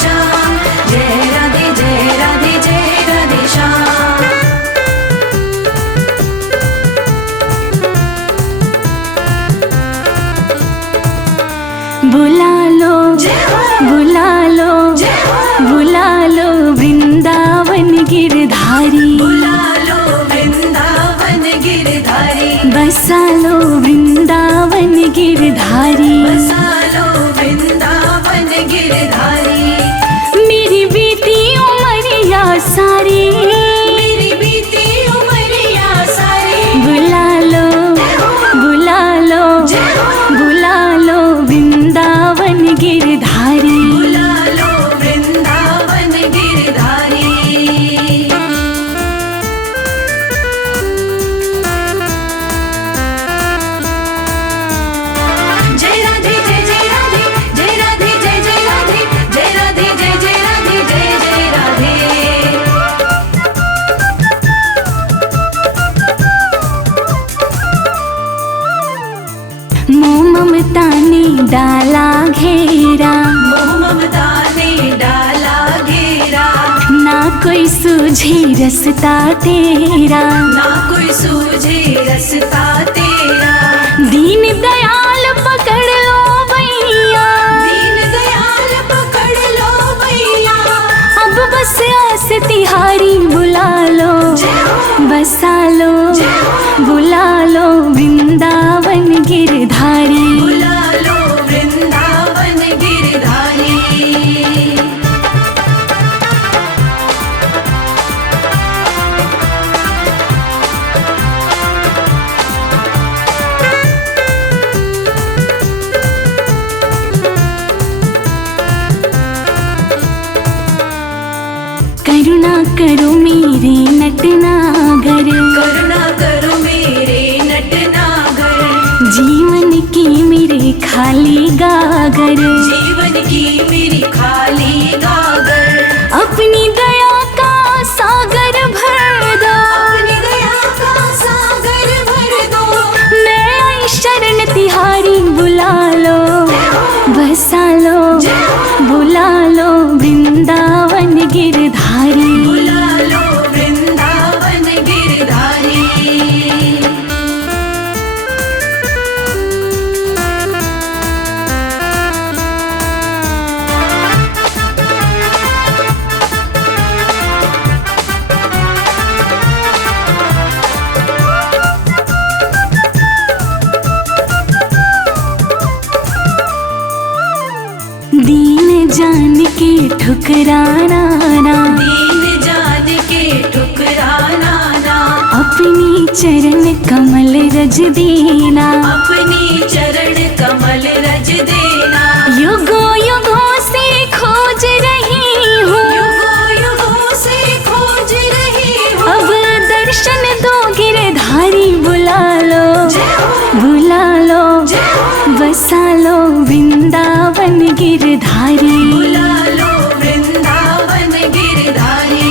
श्याम, जय राधे जय राधे जय राधे श्याम। बुला लो बुला लो बुला लो वृंदावन गिरधारी, बुला लो वृंदावन गिरधारी, बसा लो वृंदावन गिरधारी, बसा लो वृंदावन गिरधारी। मेरी बीती उमरिया सारी, मेरी बीती उमरिया सारी, बुला लो बुला लो बुला लो वृंदावन गिरधारी, बुला लो वृंदावन गिरधारी। जय राधे जय जय राधे, जय राधे जय जय राधे, जय राधे जय जय राधे, जय जय राधे। मोह ममता ने डाला घेरा, मोह ममता ने डाला घेरा, ना कोई सूझे रस्ता तेरा, ना कोई सूझे रस्ता तेरा। दीन दयाल पकड़ लो भैया, दीन दयाल पकड़ लो भैया, अब बस आस तिहारी, बुला लो बसा लो बुला लो वृंदावन गिरधारी, बुला लो वृंदावन गिरधारी। करुणा करो मेरे नटनागर, करुणा करो मेरे नटनागर, जीवन की मेरे खाली गागर, जीवन की मेरी खाली गागर। अपनी दया का सागर भर दो, अपनी दया का सागर भर दो, मैं आई शरण तिहारी, बुला लो बसा लो बुला लो वृंदावन गिरधारी, बुला लो वृंदावन गिरधारी। दीन जान के ठुकराना ना, दीन जान के ठुकराना ना, अपनी चरण कमल रज देना, अपनी चरण कमल रज देना। युगों युगों से खोज रही हूँ, युगों युगों से खोज रही हूँ, अब दर्शन दो गिरधारी, बुला लो बसा लो वृंदावन गिरधारी, बुला लो वृंदावन गिरधारी।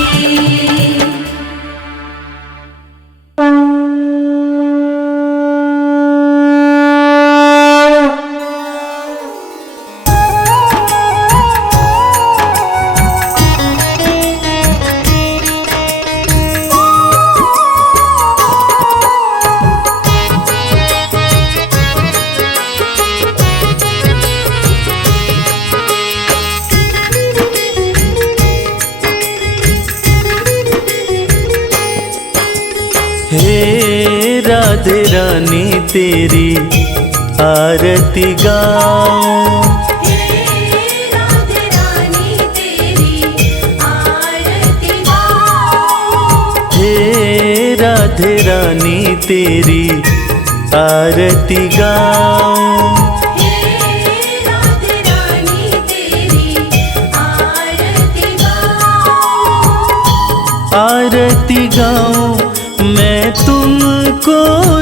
हे राधे रानी तेरी आरती गाऊं, राधे रानी तेरी आरती गाऊं, हे राधे रानी तेरी आरती गाऊं, राधे रानी तेरी आरती गाऊं, आरती गाऊं मैं तुमको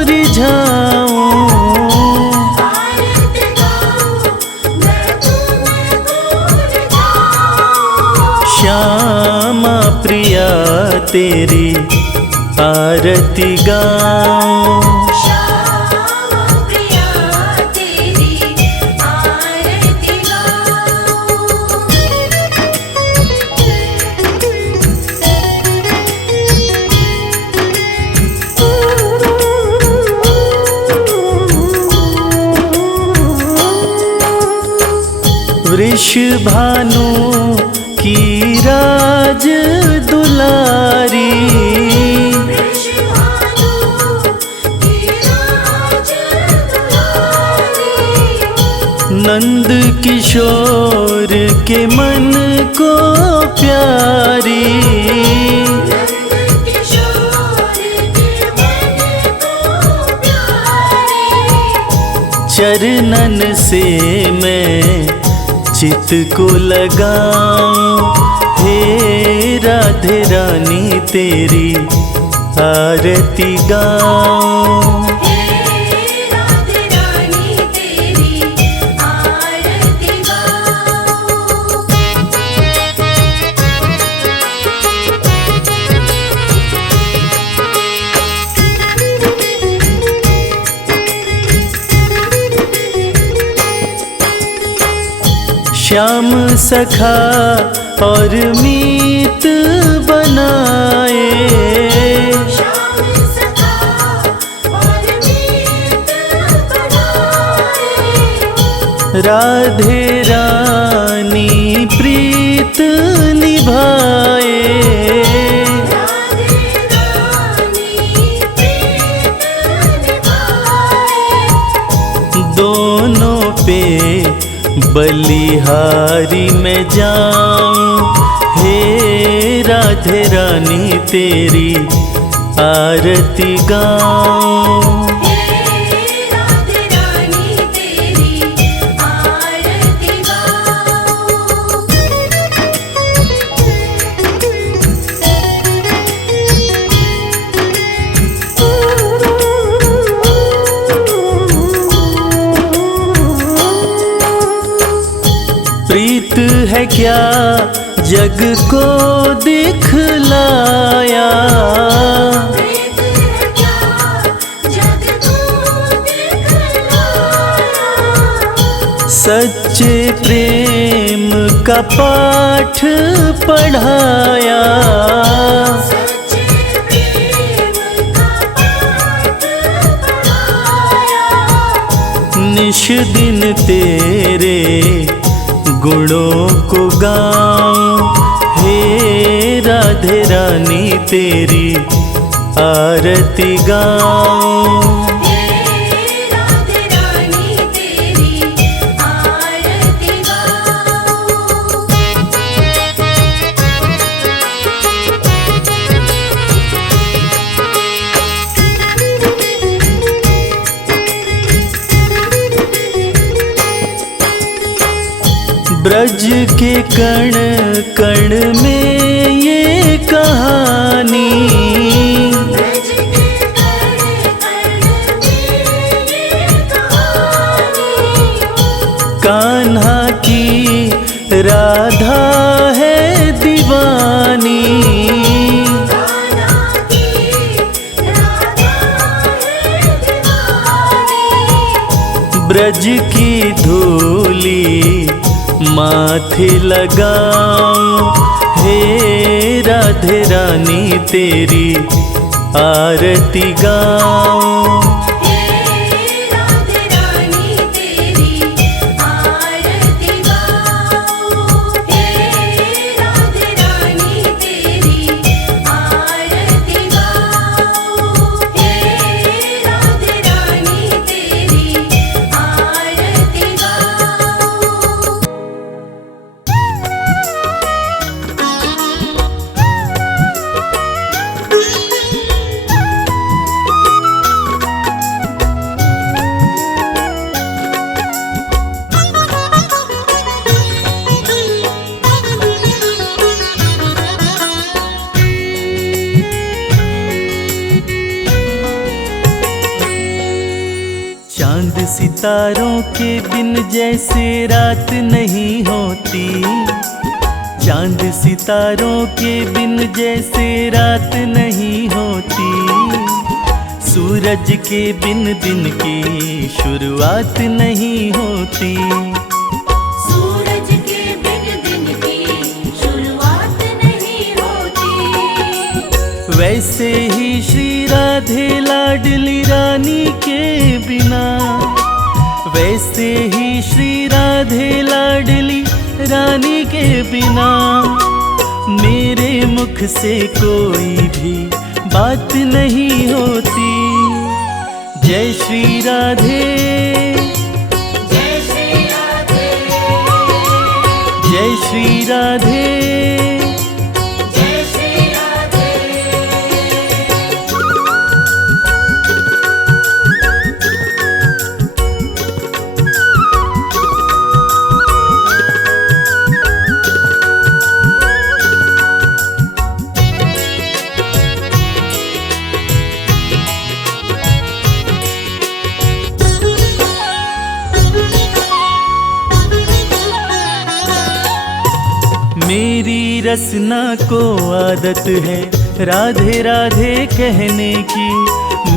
रिझाऊं, आरती गाऊं मैं तुमको रिझाऊं, श्यामा प्रिया तेरी आरती गाऊं, श्यामा प्रिया तेरी आरती गाऊं। वृषभानु की राज दुलारी, वृषभानु की राज दुलारी, नंद किशोर के मन को प्यारी, नंद किशोर के मन को प्यारी, चरणन से मैं चित को लगाऊं, हे राधे रानी तेरी आरती गाऊं। हे राधे रानी तेरी आरती गाऊं। श्याम सखा और मीत बनाए, श्याम सखा और मीत बनाए, राधे रानी प्रीत निभाए, राधे रानी प्रीत निभाए, दोनों पे बलिहारी में जाऊं, हे राधे रानी तेरी आरती गाऊं। हे राधे रानी तेरी आरती गाऊं। प्रीत है क्या जग को दिखलाया, प्रीत है क्या जग को दिखलाया, सच्चे प्रेम का पाठ पढ़ाया, सच्चे प्रेम का पाठ पढ़ाया, निश दिन तेरे गुणों को गाऊं, हे राधे रानी तेरी आरती गाऊं। हे राधे रानी तेरी आरती गाऊं। ब्रज के कण कण में ये कहानी, ब्रज के कण कण में ये कहानी, कान्हा की राधा है दीवानी, कान्हा की राधा है दीवानी, ब्रज की धूली माथे लगाऊं, हे राधे रानी तेरी आरती गाऊं। हे राधे रानी तेरी आरती गाऊं। हे राधे रानी तेरी आरती गाऊं। हे राधे रानी तेरी आरती गाऊं। चांद सितारों के बिन जैसे रात नहीं होती, चांद सितारों के बिन जैसे रात नहीं होती, सूरज के बिन दिन की शुरुआत नहीं होती, सूरज के बिन दिन की शुरुआत नहीं होती। वैसे ही श्री राधे लाडली रानी के बिना, वैसे ही श्री राधे लाडली रानी के बिना। मेरे मुख से कोई भी बात नहीं होती। जय श्री राधे, जय श्री राधे, जय श्री राधे। जय श्री राधे। मेरी रसना को आदत है राधे राधे कहने की।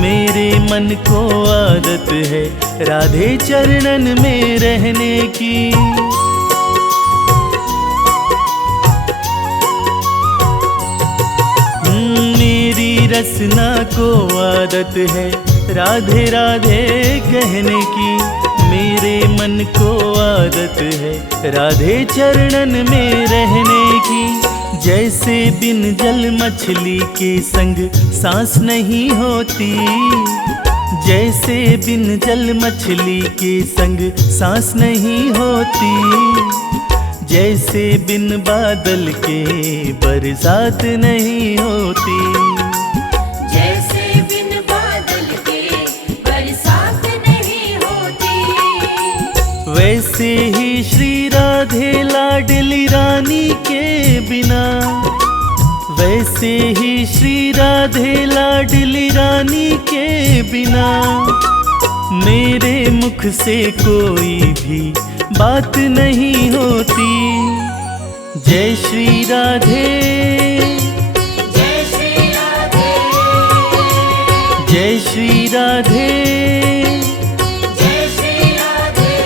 मेरे मन को आदत है राधे चरणन में रहने की। मेरी रसना को आदत है राधे राधे कहने की। मेरे मन को आदत है राधे चरणन में रहने की। जैसे बिन जल मछली के संग सांस नहीं होती। जैसे बिन जल मछली के संग सांस नहीं होती। जैसे बिन बादल के बरसात नहीं होती। जैसे बिन बादल के बरसात नहीं होती। वैसे ही श्री राधे लाडली रानी के बिना। वैसे ही श्री राधे लाडली रानी के बिना। मेरे मुख से कोई भी बात नहीं होती। जय श्री राधे, जय श्री राधे, जय श्री राधे। जय श्री राधे।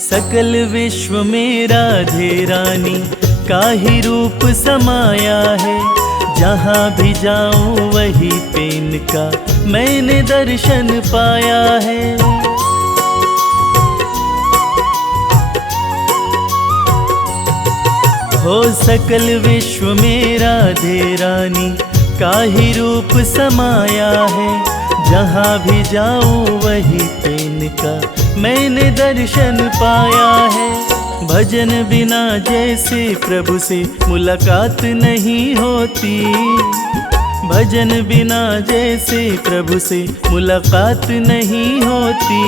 सकल विश्व में राधे रानी का ही रूप समाया है। जहाँ भी जाऊं वही पेन का मैंने दर्शन पाया है। हो सकल विश्व में राधे रानी का ही रूप समाया है। जहाँ भी जाऊं वही पेन का मैंने दर्शन पाया है। भजन बिना जैसे प्रभु से मुलाकात नहीं होती। भजन बिना जैसे प्रभु से मुलाकात नहीं होती।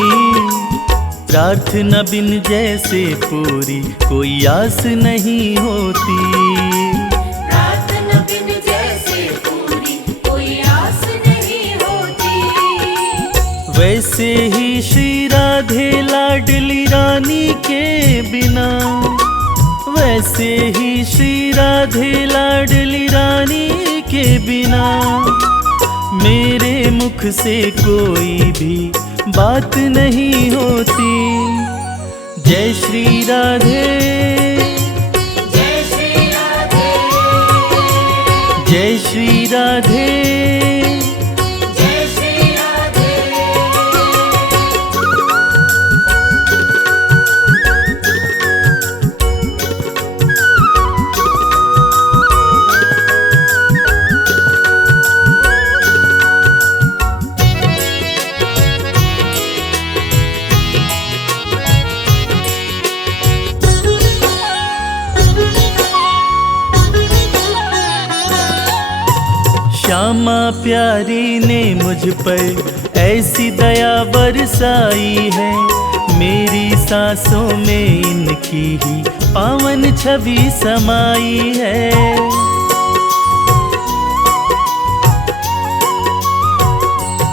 प्रार्थना बिन जैसे पूरी कोई आस नहीं होती। प्रार्थना बिन जैसे पूरी कोई आस नहीं होती। वैसे ही श्री राधे लाडली रानी के बिना। वैसे ही श्री राधे लाडली रानी के बिना। मेरे मुख से कोई भी बात नहीं होती। जय श्री राधे, जय श्री राधे, जय श्री राधे। जय श्री राधे। श्यामा प्यारी ने मुझ पर ऐसी दया बरसाई है। मेरी सांसों में इनकी ही पावन छवि समाई है।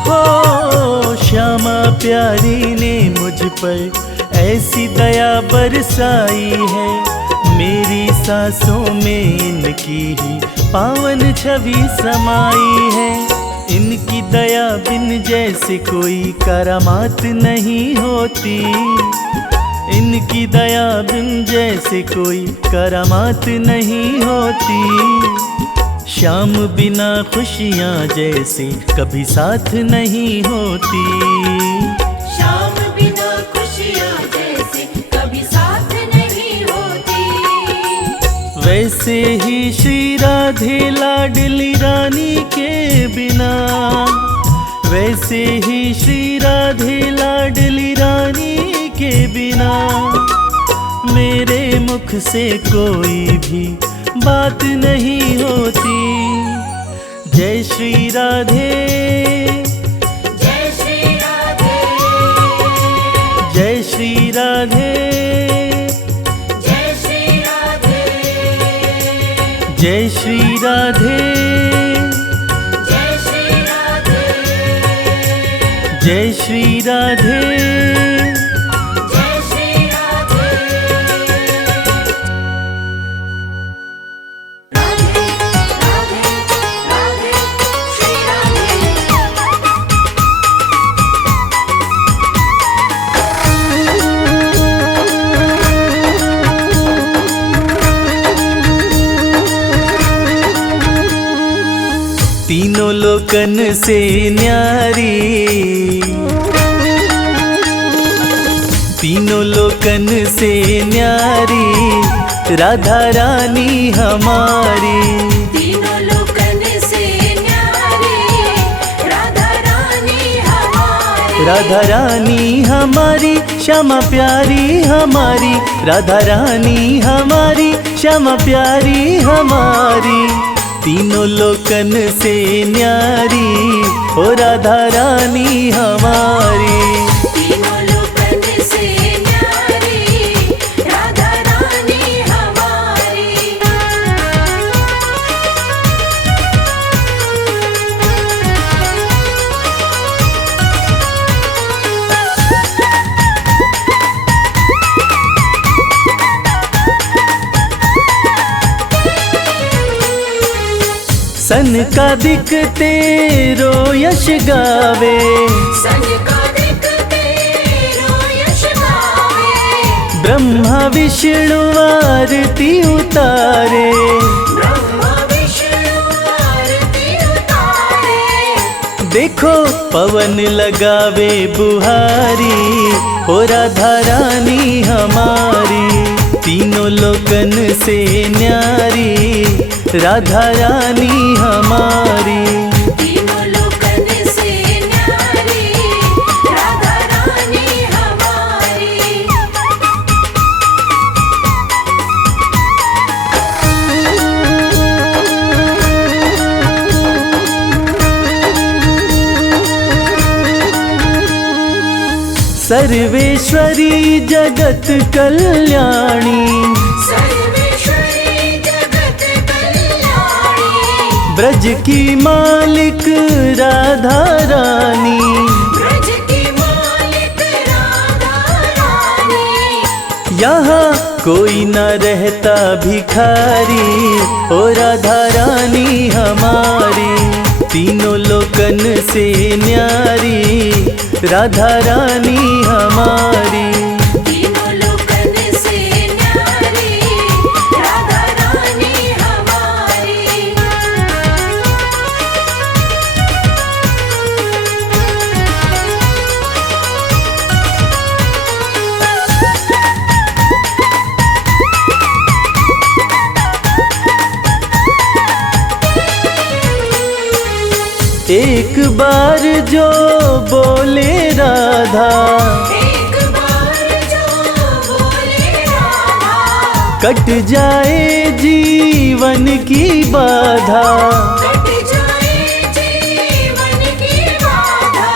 हो श्यामा प्यारी ने मुझ पर ऐसी दया बरसाई है। मेरी सांसों में इनकी ही पावन छवि समाई है। इनकी दया बिन जैसे कोई करामात नहीं होती। इनकी दया बिन जैसे कोई करामात नहीं होती। श्याम बिना खुशियाँ जैसे कभी साथ नहीं होती। श्याम बिना खुशियाँ जैसे कभी साथ नहीं होती। वैसे ही श्री राधे लाडली रानी के बिना, वैसे ही श्री राधे लाडली रानी के बिना मेरे मुख से कोई भी बात नहीं होती। जय श्री राधे, जय श्री राधे, जय श्री राधे, जय श्री राधे, जय श्री राधे, जय श्री राधे, जय श्री राधे। जय श्री राधे। राधे राधे राधे श्री राधे। तीनों लोकन से न्यारी, तीनों लोकन से न्यारी राधा रानी हमारी। तीनों लोकन से न्यारी राधा रानी हमारी। राधा रानी हमारी श्यामा प्यारी हमारी। राधा रानी हमारी श्यामा प्यारी हमारी। तीनों लोकन से न्यारी ओ राधा रानी हमारी। तीनों लोकन से न्यारी राधा रानी हमारी। सन का दिखते रो यश गावे। सन का दिखते रो यश गावे। ब्रह्मा विष्णु आरती उतारे। ब्रह्मा विष्णु आरती उतारे। देखो पवन लगावे बुहारी ओ राधा रानी हमारी। तीनों लोकन से न्यारी राधा रानी हमारी। तीनों लोकन से न्यारी राधा रानी हमारी। सर्वेश्वरी जगत कल्याणी। सर्वेश्वरी जगत कल्याणी। ब्रज की मालिक राधा रानी। ब्रज की मालिक राधा रानी। यहाँ कोई न रहता भिखारी ओ राधा रानी हमारी। तीनों लोकन से न्यारी राधा रानी हमारी। तीनों लोकन से न्यारी राधा रानी हमारी। एक बार जो बोले राधा, एक बार जो बोले राधा, कट जाए जीवन की बाधा। कट जाए जीवन की बाधा।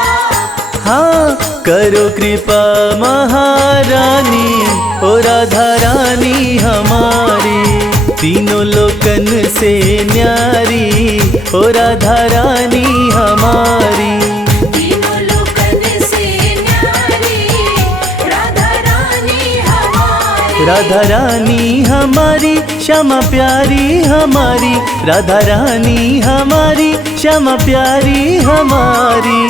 हाँ करो कृपा महारानी ओ राधा रानी हमारी। तीनों लोकन से न्यारी ओ राधा रानी हमारी। तीनों लोकन से न्यारी राधा रानी हमारी। राधा रानी हमारी श्यामा प्यारी हमारी, राधा रानी हमारी श्यामा प्यारी हमारी,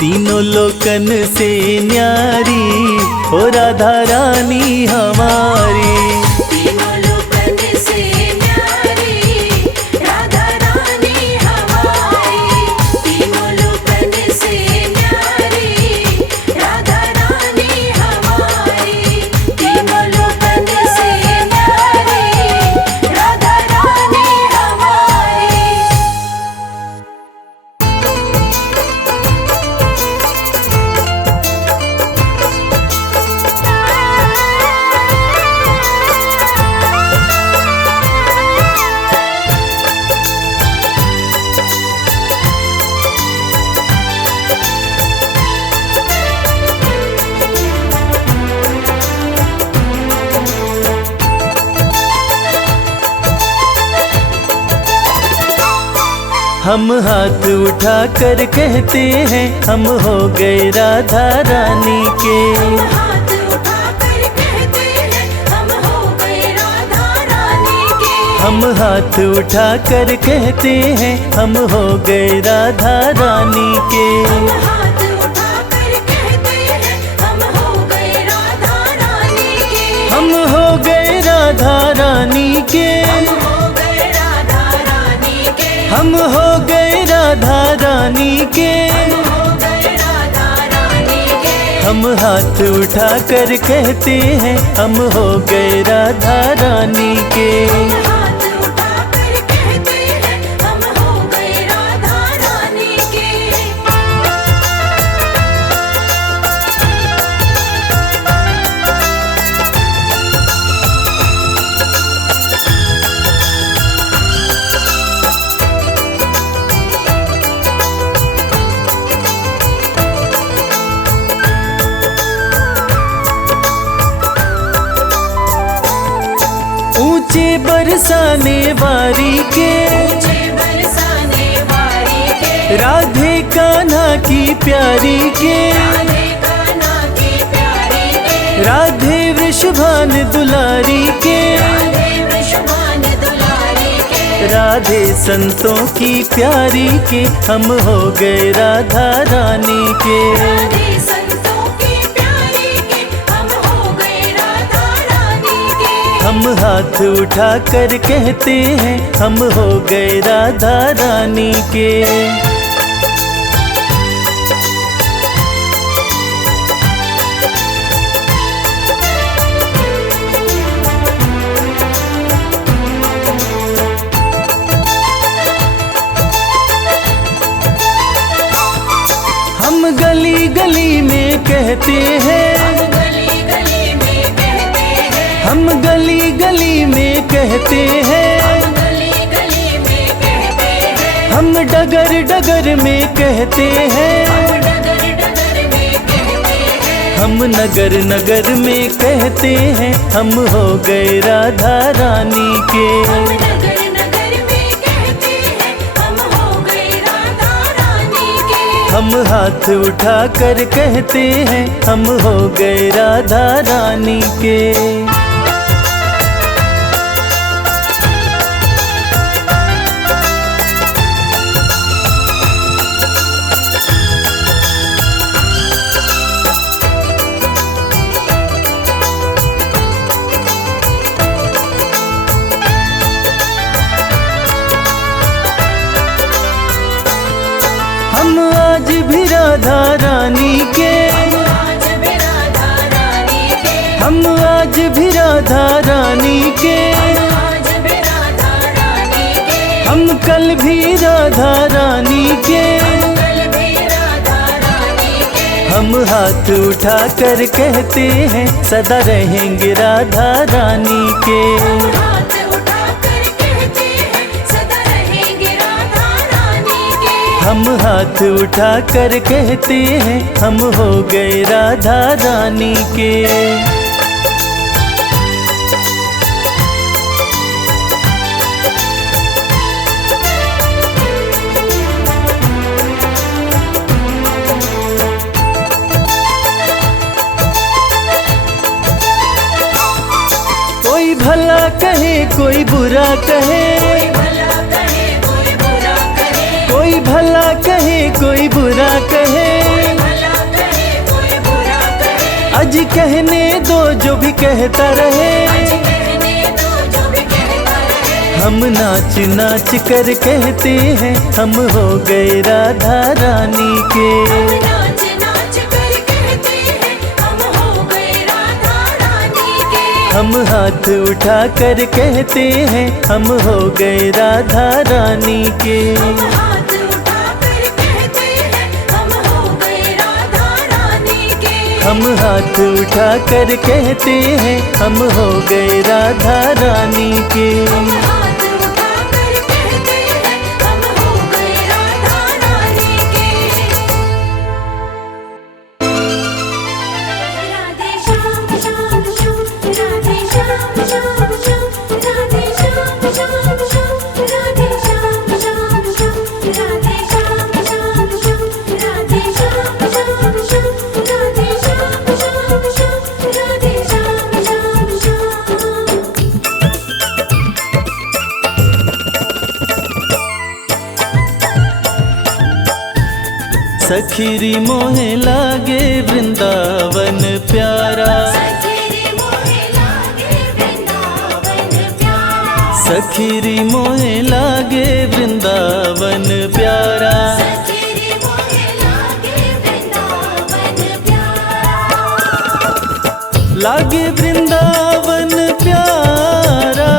तीनों लोकन से न्यारी ओ राधा रानी हमारी। तीनों लोकन से न्यारी राधा रानी हमारी, तीनों लोकन से न्यारी राधा रानी हमारी, तीनों लोकन से न्यारी राधा रानी हमारी। हम हाथ उठा कर कहते हैं हम हो गए राधा रानी के। हम हाथ उठा कर कहते हैं हम हो गए राधा रानी के। हम हाथ उठा कर कहते हैं हम हो गए राधा रानी के। हम हाथ उठा कर कहते हैं हम हो गए राधा रानी के। हम हो गए राधा रानी के। हम हो गए राधा रानी के। हम हो गए राधा रानी के। हम हो गए राधा रानी के। हम हाथ उठा कर कहते हैं हम हो गए राधा रानी के। हम हाथ उठा कर कहते हैं हम हो गए राधा रानी के। ऊंचे बरसाने वारी के। ऊंचे बरसाने वारी के। राधे कान्हा की प्यारी के। राधे कान्हा की प्यारी के। राधे वृषभान दुलारी के। राधे वृषभान दुलारी के। राधे संतों की प्यारी के हम हो गए राधा रानी के। राधे संतों की प्यारी के हम हो गए राधा रानी के। हम हाथ उठा कर कहते हैं हम हो गए राधा रानी के। हम गली गली में कहते हैं। हम गली गली में कहते हैं। हम गली गली में कहते हैं। हम गली गली में कहते हैं। हम डगर डगर में कहते हैं। हम डगर डगर में कहते हैं। हम नगर नगर में कहते हैं हम हो गए राधा रानी के। हम नगर नगर में कहते हैं हम हो गए राधा रानी के। हम हाथ उठा कर कहते हैं हम हो गए राधा रानी के। हम आज भी राधा रानी के। हम आज भी राधा रानी के। हम आज भी राधा रानी के। हम आज भी राधा रानी के। हम कल भी राधा रानी के। हम कल भी राधा रानी के। हम हाथ उठा कर कहते हैं सदा रहेंगे राधा रानी के। हम हाथ उठा कर कहते हैं सदा रहेंगे राधा रानी के। हम हाथ उठा कर कहते हैं हम हो गए राधा रानी के। भला कहे कोई बुरा कहे, भला कहे कोई बुरा कहे, कोई भला कहे कोई बुरा कहे, भला कहे कोई बुरा कहे। आज कहने दो जो भी कहता रहे, कहने दो जो भी कहता रहे। हम नाच नाच कर कहते हैं हम हो गए राधा रानी के। नाच नाच कर कहते हैं हम हो गए राधा रानी के। हम हाथ उठा कर कहते हैं हम हो गए राधा रानी के। हाथ उठा कर कहते हैं हम हो गए राधा रानी के। हम हाथ उठा कर कहते हैं हम हो गए राधा रानी के। हाथ उठा कर कहते हैं हम हो गए राधा रानी के। राधे श्याम श्याम श्याम, राधे श्याम श्याम श्याम, राधे श्याम श्याम श्याम, राधे श्याम श्याम श्याम, राधे श्याम श्याम श्याम, राधे श्याम श्याम श्याम, राधे श्याम श्याम श्याम, राधे श्याम श्याम श्याम। सखीरी मोहे लागे वृंदावन प्यारा, सखीरी मोहे लागे वृंदावन प्यारा, सखीरी मोहे लागे वृंदावन प्यारा। सखीरी मोहे लागे वृंदावन प्यारा, लागे वृंदावन प्यारा,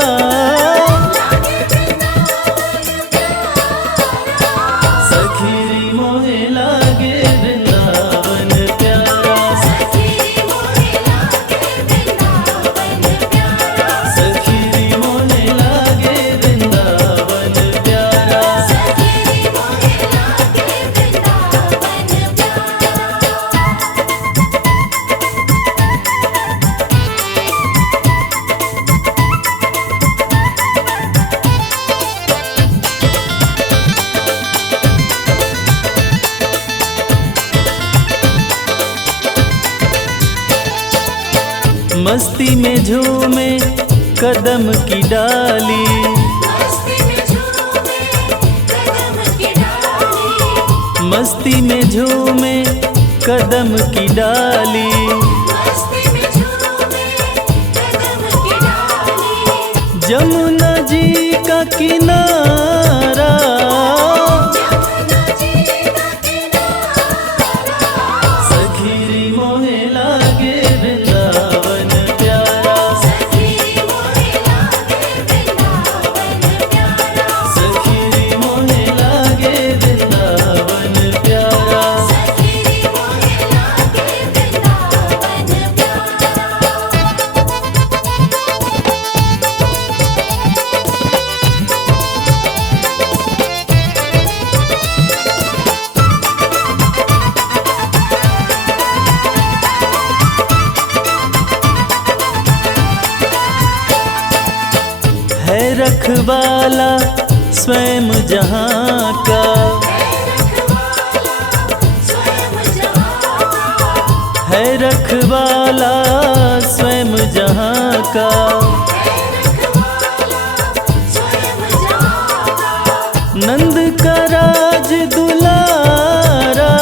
सखीरी मोहे लागे वृंदावन प्यारा, सखीरी मोहे लागे वृंदावन प्यारा, सखीरी मोहे लागे वृंदावन प्यारा। सखीरी मोहे लागे वृंदावन प्यारा। मस्ती में झूमे कदम की डाली, मस्ती में झूमे कदम की डाली, मस्ती में झूमे कदम की डाली। मस्ती में झूमे कदम की डाली, जमुना जी का किनारा, जमुना जी का किनारा, सखीरी मोहे लागे वृंदावन प्यारा, सखीरी मोहे लागे वृंदावन प्यारा, सखीरी मोहे लागे वृंदावन प्यारा। सखीरी मोहे लागे वृंदावन है रखवाला स्वयं जहाँ का, है रखवाला स्वयं जहाँ का। नंद का राज दुलारा,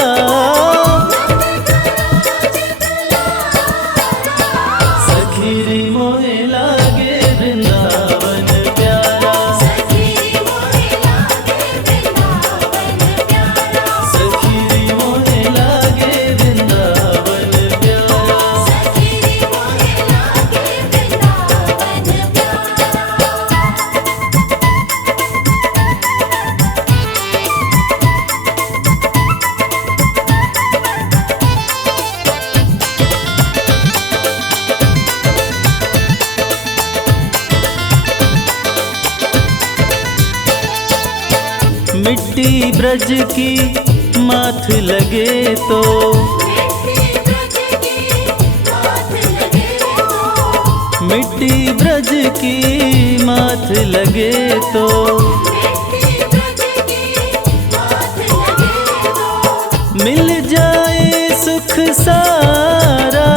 सखीरी मोहे लागे वृंदावन प्यारा, सखीरी मोहे लागे वृंदावन प्यारा, सखीरी मोहे लागे वृंदावन प्यारा। सखीरी मोहे लागे वृंदावन प्यारा। मिट्टी ब्रज की माथ लगे तो, मिट्टी ब्रज की माथ लगे तो, मिल जाए सुख सारा,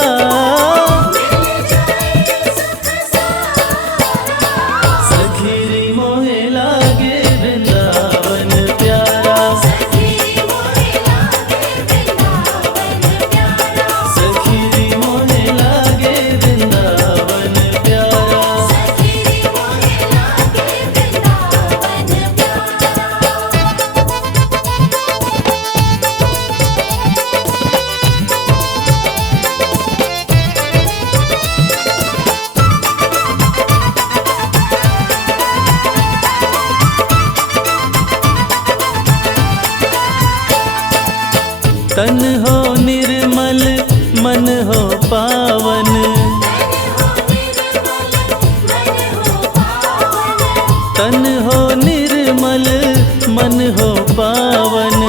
तन हो निर्मल मन हो पावन, तन हो निर्मल मन हो पावन।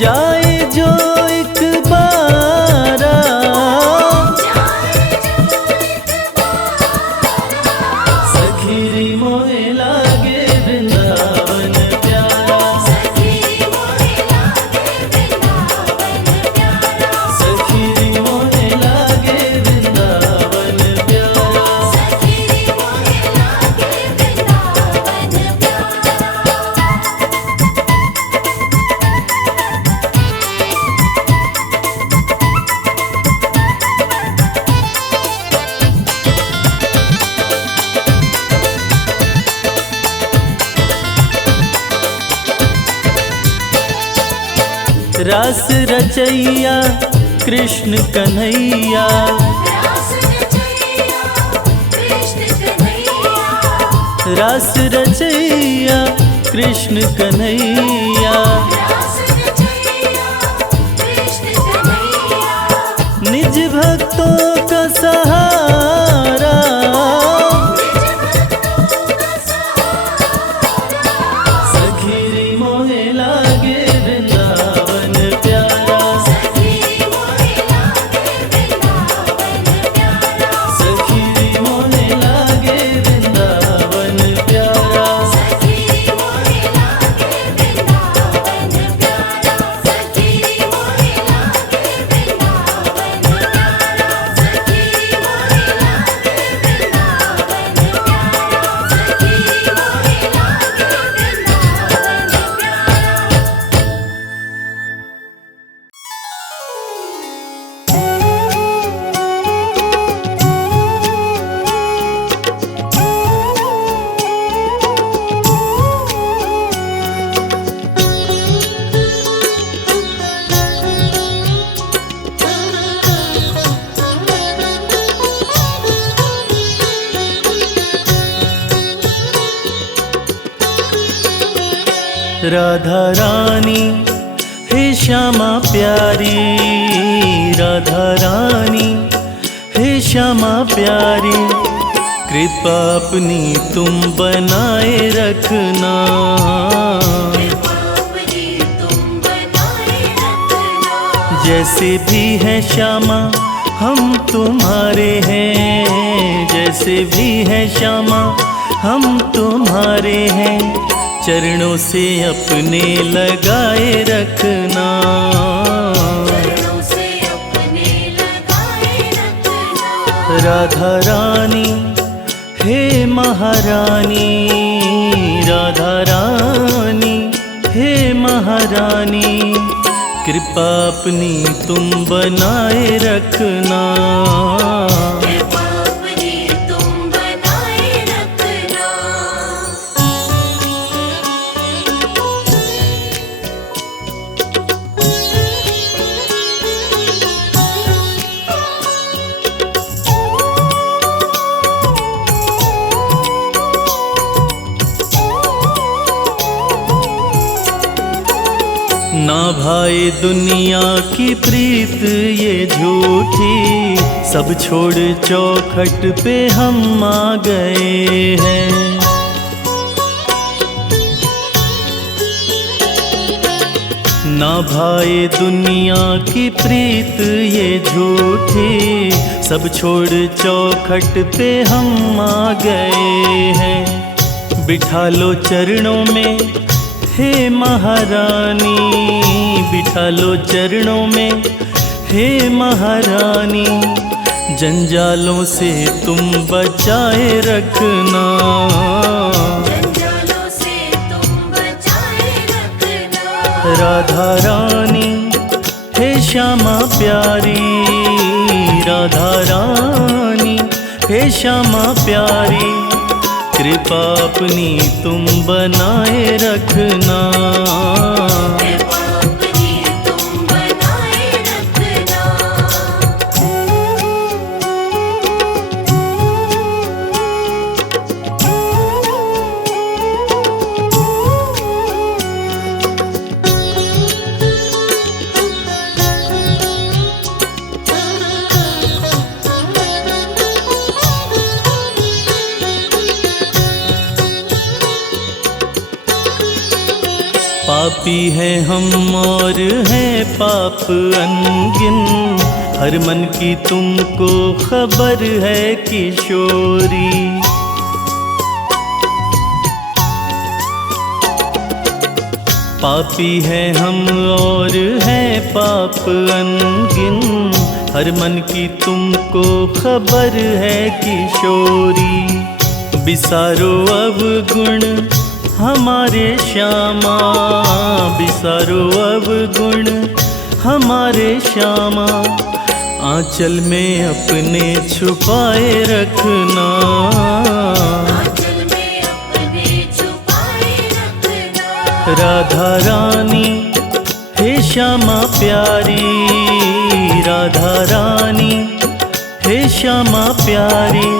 जाए जो एक बारा, सखीरी मोहे लागे वृंदावन प्यारा, सखीरी मोहे लागे वृंदावन प्यारा। रास रचैया कृष्ण कन्हैया, रास रचैया कृष्ण कन्हैया। निज भक्तों का सहारा, सखीरी मोहे लागे वृंदावन प्यारा, सखीरी मोहे लागे वृंदावन प्यारा। राधा रानी हे श्यामा प्यारी, राधा रानी हे श्यामा प्यारी, कृपा अपनी तुम बनाए रखना, जैसे भी है श्यामा हम तुम्हारे हैं, जैसे भी है श्यामा हम तुम्हारे हैं, चरणों से अपने लगाए रखना, राधा रानी हे महारानी, राधा रानी हे महारानी, कृपा अपनी तुम बनाए रखना। ना भाई दुनिया की प्रीत ये झूठी, सब छोड़ चौखट पे हम आ गए हैं, ना भाई दुनिया की प्रीत ये झूठी, सब छोड़ चौखट पे हम आ गए हैं, बिठा लो चरणों में हे महारानी, बिठा लो चरणों में हे महारानी, जंजालों से तुम बचाए रखना, राधा रानी हे श्यामा प्यारी, राधा रानी हे श्यामा प्यारी, कृपा अपनी तुम बनाए रखना। पापी है हम और है पाप अनगिन, हर मन की तुमको खबर है किशोरी। पापी है हम और है पाप अनगिन, हर मन की तुमको खबर है किशोरी। बिसारो अवगुण हमारे श्यामा, बिसारो अवगुण हमारे श्यामा, आंचल में अपने छुपाए रखना। आंचल में अपने छुपाए रखना। राधा रानी हे श्यामा प्यारी, राधा रानी हे श्यामा प्यारी,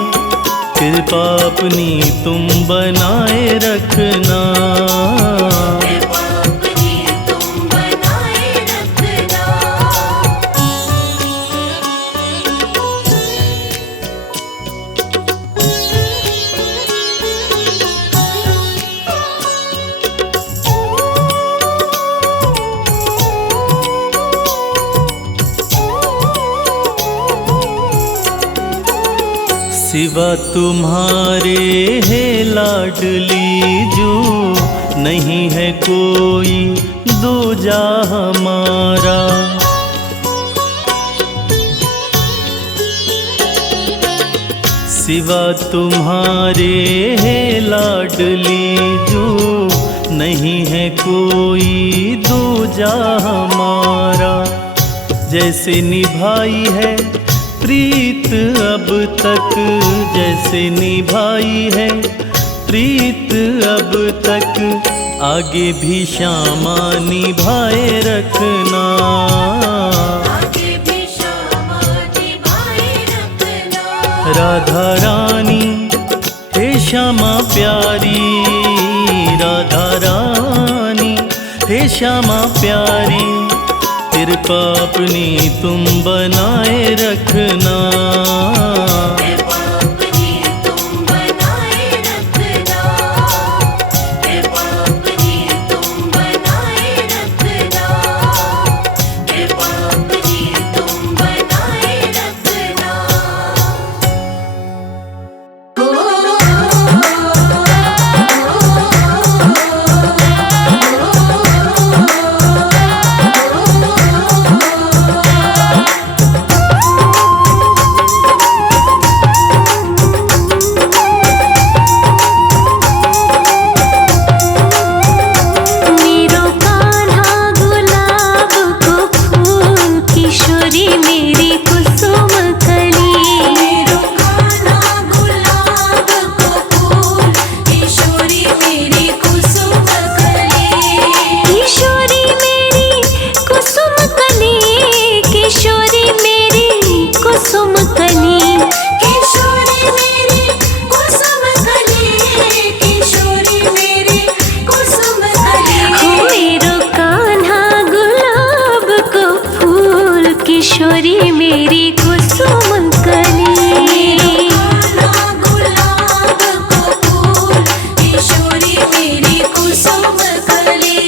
कृपा अपनी तुम बनाए रखना। कृपा अपनी तुम बनाए रखना। सिवा तुम्हारे है लाडली जो, नहीं है कोई दूजा हमारा। सिवा तुम्हारे है लाडली जो, नहीं है कोई दूजा हमारा। जैसे निभाई है प्रीत अब तक, जैसे निभाई है प्रीत अब तक, आगे भी श्यामा निभाए रखना। आगे भी श्यामा निभाए रखना। राधा रानी हे श्यामा प्यारी, राधा रानी हे श्यामा प्यारी, कृपा अपनी तुम बनाए रखना। कृपा अपनी तुम बनाए रखना। कृपा अपनी तुम बनाए रखना। कृपा अपनी तुम बनाए रखना। मेरो कान्हा गुलाब को फूल, किशोरी मेरी कुसुम कली। मेरो कान्हा गुलाब को फूल, किशोरी मेरी कुसुम कली। किशोरी मेरी कुसुम कली, किशोरी मेरी कुसुम कली। किशोरी मेरी कुसुम कली। किशोरी मेरी कुसुम कली। हो मेरो कान्हा गुलाब को फूल, किशोरी मेरी कुसुम कली। कान्हा गुलाब को फूल, किशोरी मेरी कुसुम कली।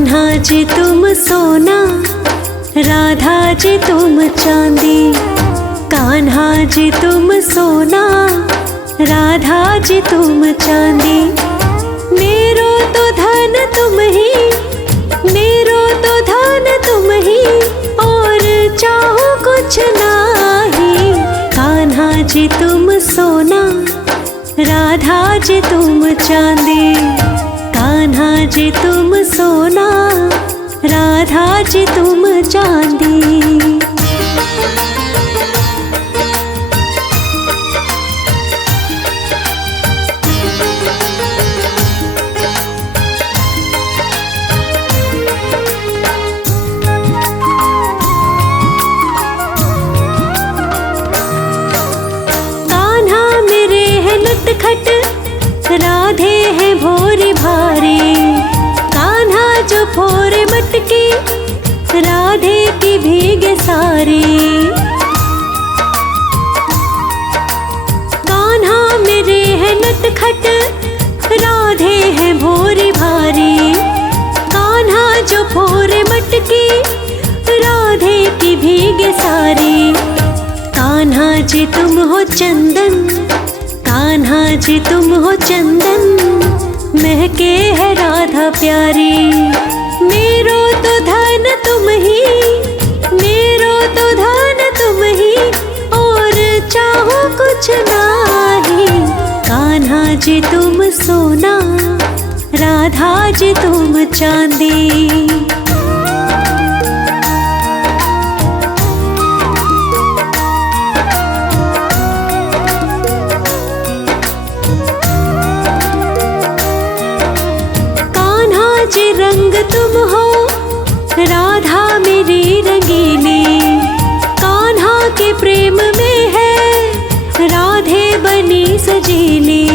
कान्हा जी तुम सोना, राधा जी तुम चांदी। कान्हा जी तुम सोना, राधा जी तुम चांदी। मेरो तो धन तुम ही, मेरो तो धन तुम ही, और चाहो कुछ नाही। कान्हा जी तुम सोना, राधा जी तुम चांदी। कान्हा जी तुम सोना, राधा जी तुम चांदी। कान्हा मेरे है नटखट, राधे है भोरी भारी। कान्हा जो फोरे मटकी, राधे की भीगे सारी। कान्हा मेरे है नटखट, राधे है भोरी भारी। कान्हा जो फोरे मटकी, राधे की भीगे सारी। कान्हा जी तुम हो चंदन, कान्हा जी तुम हो चंदन, महके है राधा प्यारी। मेरो तो धन तुम ही, मेरो तो धन तुम ही, और चाहो कुछ नाही। कान्हा जी तुम सोना, राधा जी तुम चांदी। जी रंग तुम हो, राधा मेरी रंगीली। कान्हा के प्रेम में है, राधे बनी सजीली।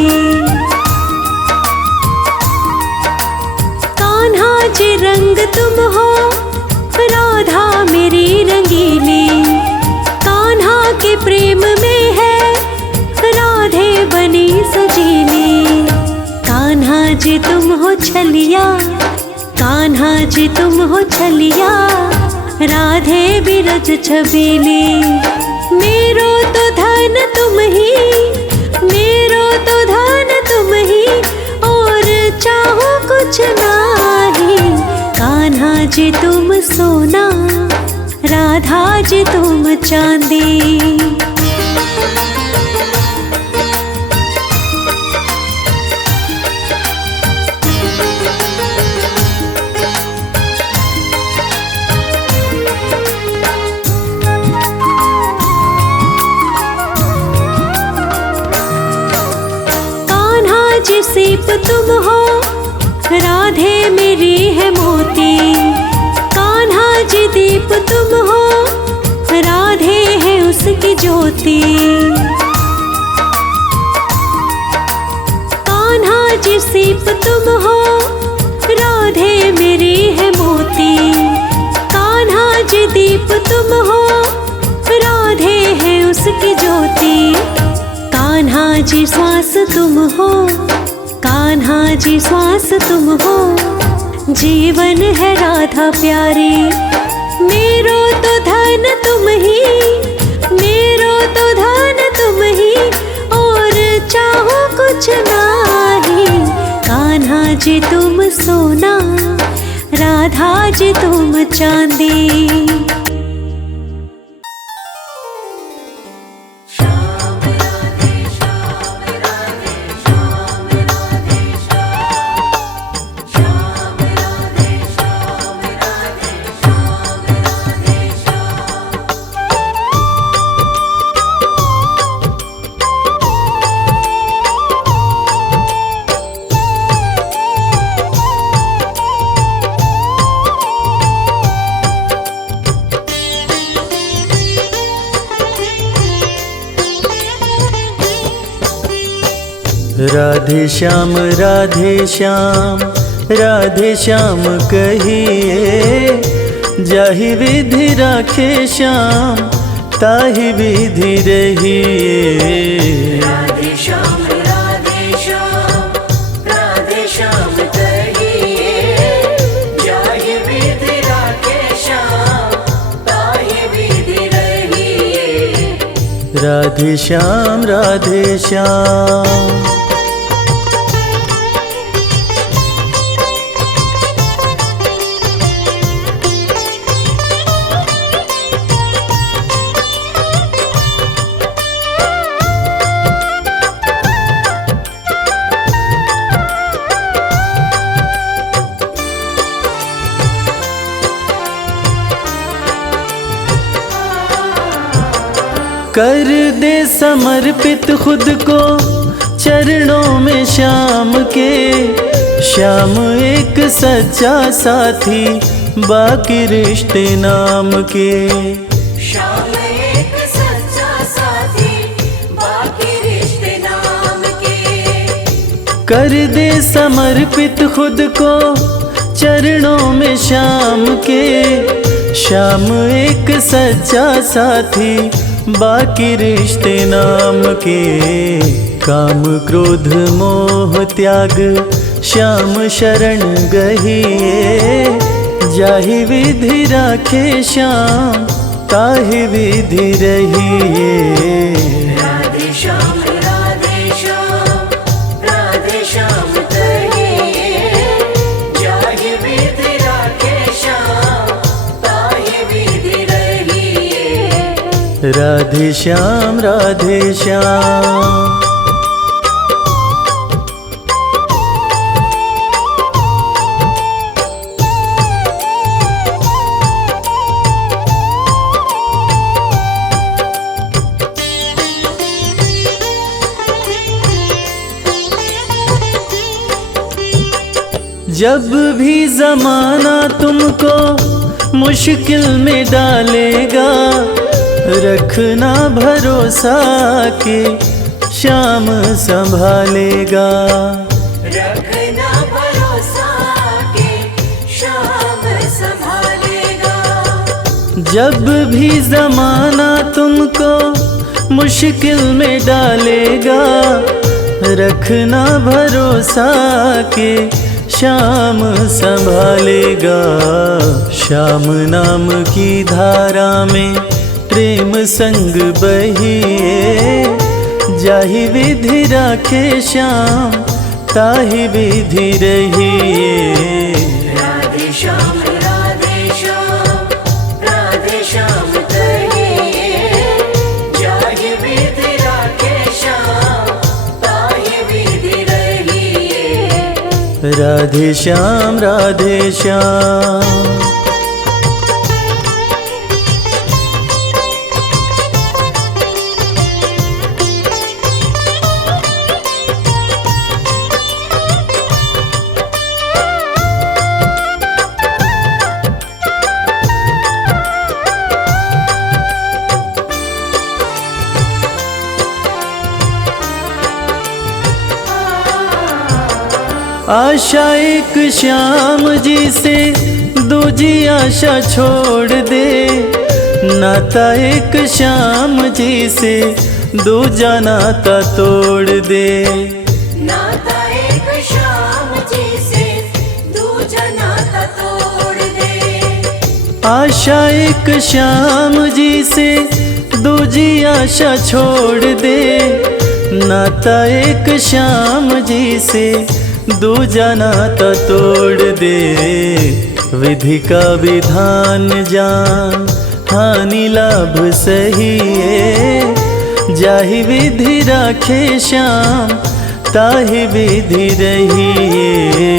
कान्हा जी रंग तुम हो, राधा मेरी रंगीली। कान्हा के प्रेम में है, राधे बनी सजीली। कान्हा जी तुम हो छलिया, कान्हा जी तुम हो छलिया, राधे बिरज छबीली। मेरो तो धन तुम ही, मेरो तो धन तुम ही, और चाहो कुछ नाही। कान्हा जी तुम सोना, राधा जी तुम चांदी। जी सीप तुम हो, राधे मेरी है मोती। कान्हा जी दीप तुम हो, राधे है उसकी ज्योति। कान्हा जी सीप तुम हो, राधे मेरी है मोती। कान्हा जी दीप तुम हो, राधे है उसकी ज्योति। कान्हा जी श्वास तुम हो, कान्हा जी श्वास तुम हो, जीवन है राधा प्यारी। मेरो तो धन तुम ही, मेरो तो धन तुम ही, और चाहो कुछ नाही। कान्हा जी तुम सोना, राधा जी तुम चांदी। राधे श्याम राधे श्याम, राधे श्याम कहिए। जाहि विधि राखे श्याम, ताहि विधि रहिए। राधे श्याम राधे श्याम, राधे श्याम कहिए। जाहि राधे श्याम राधे श्याम। कर दे समर्पित खुद को चरणों में श्याम के, श्याम एक सच्चा साथी बाकी रिश्ते नाम के। श्याम एक सच्चा साथी बाकी रिश्ते नाम के। कर दे समर्पित खुद को चरणों में श्याम के, श्याम एक सच्चा साथी बाकी रिश्ते नाम के। काम क्रोध मोह त्याग श्याम शरण गहिए, जाहि विधि राखे श्याम ताहि विधि रहिए। राधे श्याम राधे श्याम राधे श्याम कहिए, जाहि विधि राखे श्याम ताहि विधि रहिए। राधे श्याम राधे श्याम। जब भी ज़माना तुमको मुश्किल में डालेगा, रखना भरोसा के श्याम संभालेगा। रखना भरोसा के श्याम संभालेगा। जब भी ज़माना तुमको मुश्किल में डालेगा, रखना भरोसा के श्याम संभालेगा। श्याम नाम की धारा में प्रेम संग बहिए, जाहि विधि राखे श्याम ताहि विधि रहिए। राधे श्याम राधे श्याम राधे श्याम कहिए, जाहि विधि राखे श्याम ताहि विधि रहिए। राधे श्याम राधे श्याम। आशा एक श्याम जी से दूजी आशा छोड़ दे, नाता एक श्याम जी से दूजा नाता तोड़ दे। नाता एक श्याम जी से दूजा नाता तोड़ दे। आशा एक श्याम जी से दूजी आशा छोड़ दे, नाता एक श्याम जी से दूजा नाता तोड़ दे। विधि का विधान जान हानि लाभ सही है, जाहि विधि राखे श्याम ताहि विधि रहिए।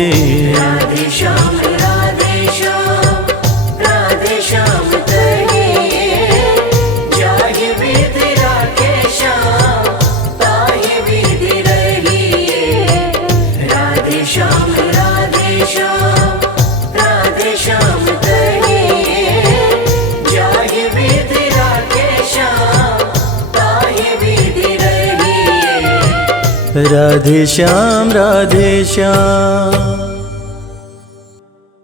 राधे श्याम राधे श्याम राधे श्याम कहिए, जाहि विधि राखे श्याम ताहि विधि रहिए। राधे श्याम राधे श्याम राधे श्याम कहिए, जाहि विधि राखे श्याम ताहि विधि रहिए। राधे श्याम राधे श्याम।